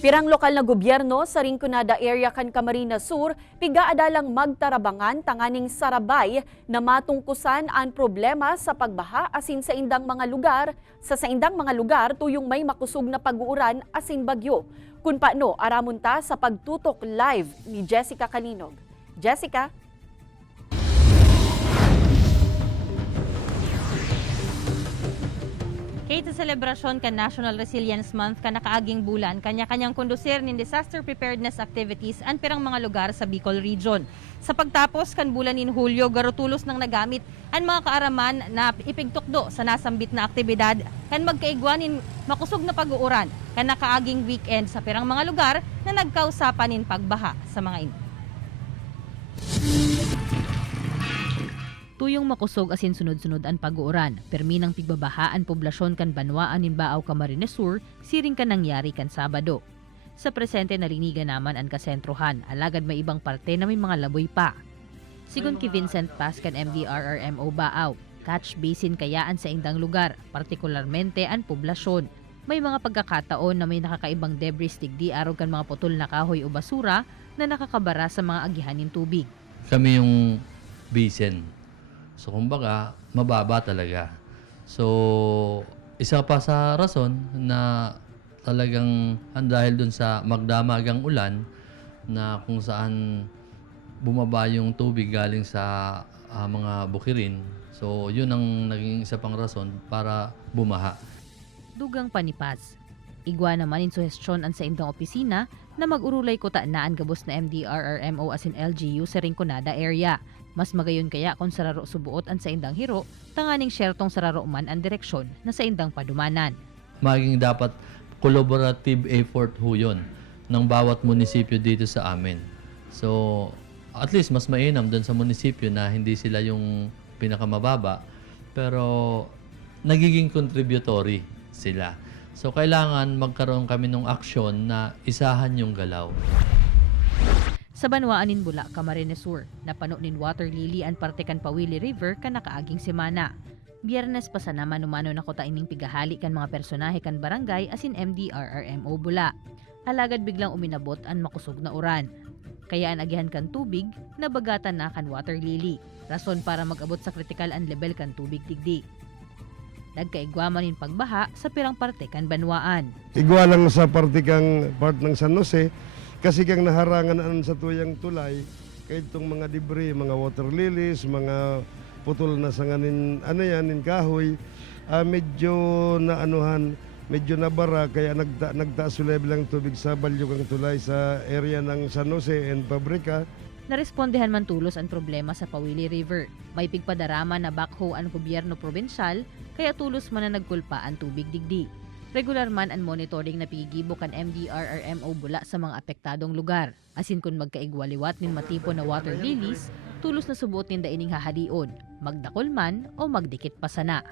Pirang lokal na gobyerno sa Rinconada area kan Camarines Sur, pigaadalang magtarabangan tanganing sarabay na matungkusan ang problema sa pagbaha asin sa indang mga lugar, tuyong may makusog na pag-uuran asin bagyo. Kung paano aramunta sa pagtutok live ni Jessica Calinog. Jessica? Kaya sa selebrasyon ka National Resilience Month ka nakaaging bulan, kanya-kanyang kondusir ng disaster preparedness activities ang pirang mga lugar sa Bicol Region. Sa pagtapos kan bulan in Hulyo, garutulos nang nagamit ang mga kaaraman na ipigtukdo sa nasambit na aktibidad kan magkaigwanin makusog na pag-uuran kan nakaaging weekend sa pirang mga lugar na nagkausapan in pagbaha sa mga Tuyong makusog asin sunod-sunod ang pag-uuran, permi ng pigbabahaan poblasyon kan Banwaan in Baaw Camarines Sur, siring kan nangyari kan Sabado. Sa presente narinigan naman ang kasentrohan, alagad may ibang parte na may mga laboy pa. Sigun ki Vincent Paz kan MDRRMO Baaw, catch basin kayaan sa indang lugar, partikularmente ang poblasyon. May mga pagkakataon na may nakakaibang debris digdi araw kan mga putol na kahoy o basura na nakakabara sa mga agihanin tubig. Kami yung basin. So, kumbaga, mababa talaga. So, isa pa sa rason na talagang dahil dun sa magdamagang ulan na kung saan bumaba yung tubig galing sa mga bukirin. So, yun ang naging isa pang rason para bumaha. Dugang panipaz. Igwa naman in suhestyon ang sa indang opisina na mag-urulay ko taanaan gabos na MDRRMO asin LGU sa Rinconada area. Mas magayon kaya kung sararo subuot ang sa indang hiro, tanganing syertong sararo man ang direksyon na sa indang padumanan. Maging dapat collaborative effort ho yun ng bawat munisipyo dito sa amin. So, at least mas mainam dun sa munisipyo na hindi sila yung pinakamababa, pero nagiging contributory sila. So, kailangan magkaroon kami ng aksyon na isahan yung galaw. Sa Banwaan in Bula, Camarines Sur, napano nin water lily ang partekan Pawili River kan nakaaging semana. Biyernes pa sa naman umano na kota ining pigahali kan mga personahe kan barangay asin MDRRMO Bula. Alagad biglang uminabot ang makusog na uran. Kaya ang agihan kan tubig, nabagatan na kan water lily. Rason para mag-abot sa critical ang level kan tubig digdi. Nagkaigwaman in pagbaha sa pirang parte kan Banwaan. Igwa lang sa part ng San Jose, kasi kang naharangan sa tuyang tulay, kahit itong mga debris, mga water lilies, mga putol na sanganin, kahoy, medyo nabara, kaya nagtaas yung level ng tubig sa balyokang tulay sa area ng San Jose and Pabrika. Narespondehan man tulos ang problema sa Pawili River. May pigpadarama na backhoe ang gobyerno probensyal, kaya tulos man na nagkulpa ang tubig digdi. Regular man ang monitoring na pigibo kan MDRRMO Bula sa mga apektadong lugar. Asin kung magkaigwaliwat nin matipo na water lilies, tulos na subuot nin daining hahadion, magdakol man o magdikit pa sana.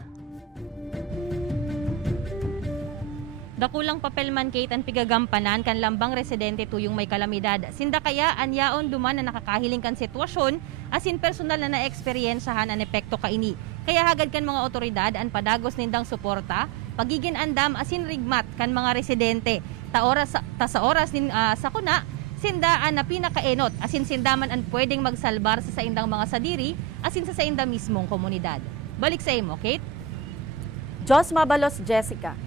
Dakulang papel man kate ang pigagampanan kan lambang residente tuyong may kalamidad. Sinda kaya anyaon duman na nakakahiling kan sitwasyon, asin personal na naeksperyensyahan ang epekto kaini. Kaya hagad kan mga otoridad ang padagos nindang suporta, pagiging andam asin rigmat kan mga residente. Sa oras nin sa kuna, sindaan na pinakaenot asin sindaman ang pwedeng magsalbar sa indang mga sadiri asin sa indang mismong komunidad. Balik sa imo, Kate. Jos Mabalos, Jessica.